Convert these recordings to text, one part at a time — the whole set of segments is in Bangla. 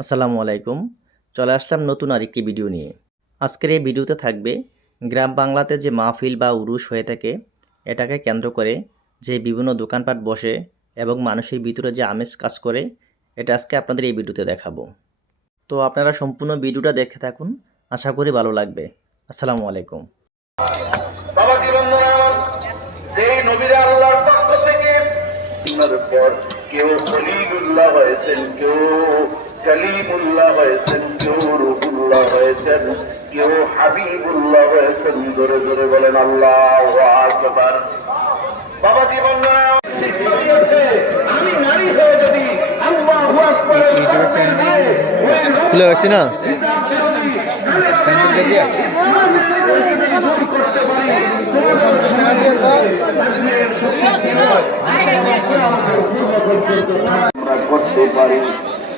আসসালামু আলাইকুম। চলে আসলাম নতুন আরেকটি ভিডিও নিয়ে। আজকের এই ভিডিওতে থাকবে গ্রাম বাংলাতে যে মাহফিল বা উরুস হয়ে থাকে, এটাকে কেন্দ্র করে যে বিভিন্ন দোকানপাট বসে এবং মানুষের ভিতরে যে আমেজ কাজ করে, এটা আজকে আপনাদের এই ভিডিওতে দেখাবো। তো আপনারা সম্পূর্ণ ভিডিওটা দেখে থাকুন, আশা করি ভালো লাগবে। আসসালামু আলাইকুম। কেউ হয়েছেন, কেউ কালিমুল্লাহ হয়েছেন কেউ রুহুল্লাহ হয়েছেন কেউ হাবিবুল্লাহ হয়েছেন। জোরে জোরে বলেন আল্লাহ আকবার। বাবা জীবন আমি নারী হয়ে যদি আল্লাহ খুলে রাখছি না? আমরা করতে পারি।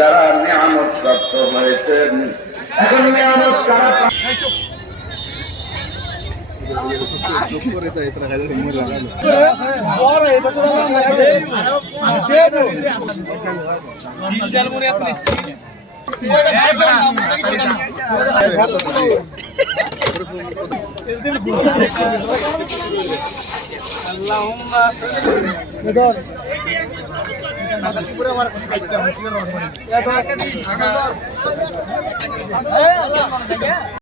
যারা নিয়ামত প্রাপ্ত হয়েছেন এখন নিয়ামত কারা اللهم আমার